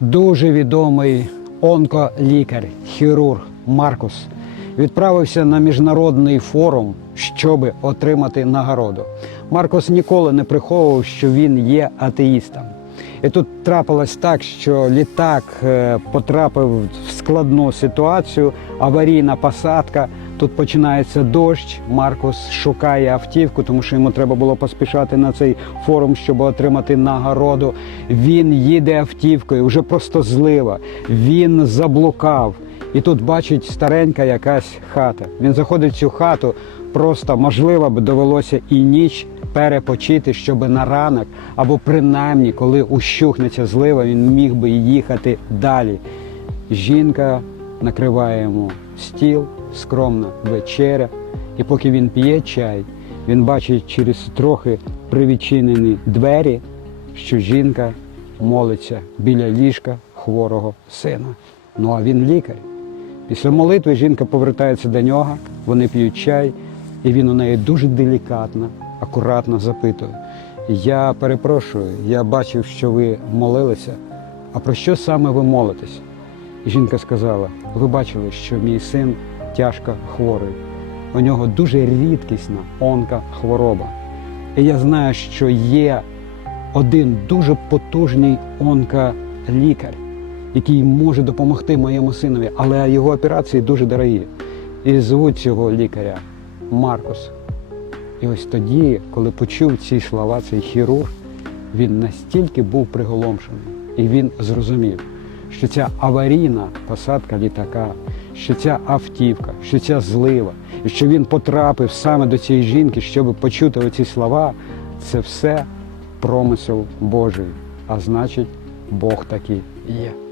Дуже відомий онколікар, хірург Маркус відправився на міжнародний форум, щоб отримати нагороду. Маркус ніколи не приховував, що він є атеїстом. І тут трапилось так, що літак е, потрапив в складну ситуацію, аварійна посадка. Тут починається дощ. Маркус шукає автівку, тому що йому треба було поспішати на цей форум, щоб отримати нагороду. Він їде автівкою, вже просто злива. Він заблукав. І тут бачить старенька якась хата. Він заходить в цю хату, просто можливо б довелося і ніч перепочити, щоб на ранок, або принаймні, коли ущухнеться злива, він міг би їхати далі. Жінка накриває йому стіл, скромна вечеря, і поки він п'є чай, він бачить через трохи привідчинені двері, що жінка молиться біля ліжка хворого сина. Ну а він лікар. Після молитви жінка повертається до нього, вони п'ють чай, і він у неї дуже делікатно, акуратно запитує: Я перепрошую, я бачив, що ви молилися. А про що саме ви молитесь? І жінка сказала: ви бачили, що мій син тяжко хворий. У нього дуже рідкісна онкохвороба. І я знаю, що є один дуже потужний онколікар, який може допомогти моєму синові, але його операції дуже дорогі. І звуть цього лікаря Маркус. І ось тоді, коли почув ці слова, цей хірург, він настільки був приголомшений, і він зрозумів, що ця аварійна посадка літака, що ця автівка, що ця злива, і що він потрапив саме до цієї жінки, щоб почути оці слова, це все промисел Божий. А значить, Бог таки є.